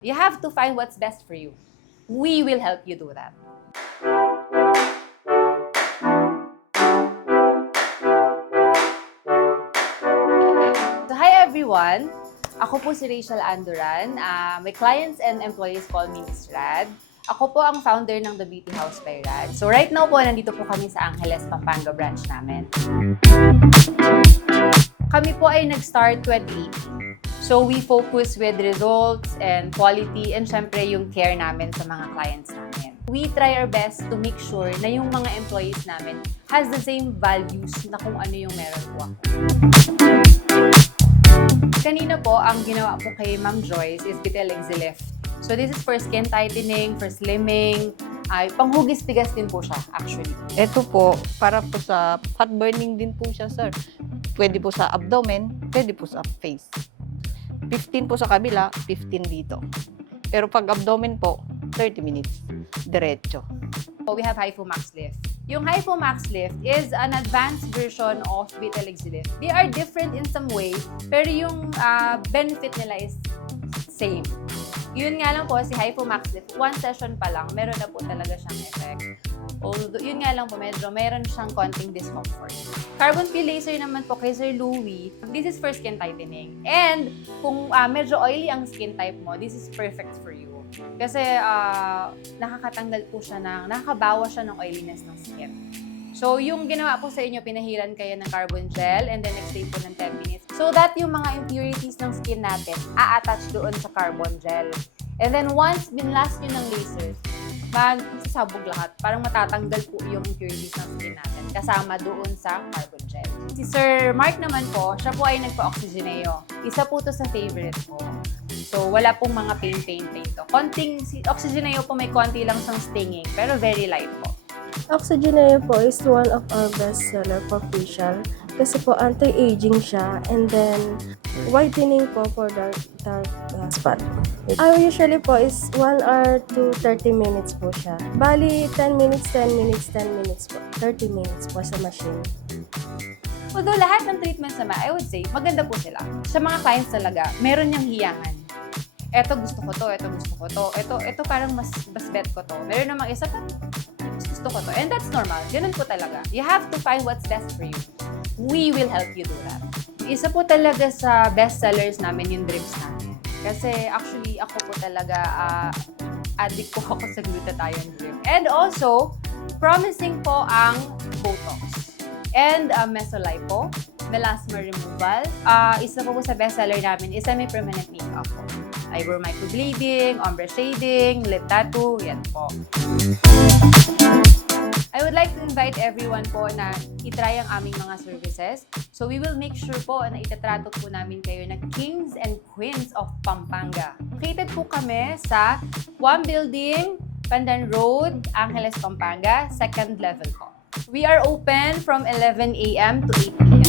You have to find what's best for you. We will help you do that. So hi everyone! Ako po si Rachel Andoran. My clients and employees call me Miss RAD. Ako po ang founder ng The Beauty House by RAD. So right now po, nandito po kami sa Angeles, Pampanga branch namin. Kami po ay nag-start 2018. So we focus with results and quality and syempre yung care namin sa mga clients namin. We try our best to make sure na yung mga employees namin has the same values na kung ano yung meron po ako. Kanina po, ang ginawa po kay Ma'am Joyce is Vitelegzi lift. So this is for skin tightening, for slimming, panghugis-tigas din po siya actually. Ito po, para po sa fat burning din po siya, sir. Pwede po sa abdomen, pwede po sa face. 15 po sa kabila, 15 dito. Pero pag abdomen po, 30 minutes. Diretso. We have HIFU Max Lift. Yung HIFU Max Lift is an advanced version of Vitelegzi lift. They are different in some way, pero yung benefit nila is same. Yun nga lang po, si HIFU Max Lift, one session pa lang, meron na po talaga siyang effect. Although, yun nga lang po, medyo meron siyang konting discomfort. Carbon peel laser naman po kay Sir Louie, this is for skin tightening. And kung medyo oily ang skin type mo, this is perfect for you. Kasi nakakatanggal po siya nakakabawas siya ng oiliness ng skin. So, yung ginawa po sa inyo, pinahiran kayo ng carbon gel and then next day po ng 10 minutes. So that yung mga impurities ng skin natin, a-attach doon sa carbon gel. And then once binlast nyo ng laser, magsasabog lahat. Parang matatanggal po yung impurities ng skin natin kasama doon sa carbon gel. Si Sir Mark naman po, siya po ay nagpa-oxygeneo. Isa po to sa favorite ko. So, wala pong mga pain to. Si oxygeneo po may konti lang sang stinging, pero very light po. ANGAT-GARAY po is one of our best seller for facial kasi po anti-aging siya and then whitening po for dark spot. Usually po is 1 hour to 30 minutes po siya. Bali, 10 minutes, 10 minutes, 10 minutes po. 30 minutes po sa machine. Although lahat ng treatments naman, I would say, maganda po sila. Sa mga clients talaga, meron niyang hiyangan. Eto gusto ko to, eto gusto ko to, eto parang mas bet ko to. Meron namang isa pa, gusto ko to. And that's normal. Ganun po talaga. You have to find what's best for you. We will help you do that. Isa po talaga sa best sellers namin yung drips namin. Kasi actually, ako po talaga, addict po ako sa glutathione drip. And also, promising po ang Botox. And mesolipo, melasma removal. Isa po sa best seller namin is semi-permanent makeup po. Eyebrow microblading, ombre shading, lip tattoo, yan po. I would like to invite everyone po na itry ang aming mga services. So we will make sure po na itatrato po namin kayo na kings and queens of Pampanga. Located po kami sa One Building, Pandan Road, Angeles, Pampanga, second level po. We are open from 11 a.m. to 8 p.m.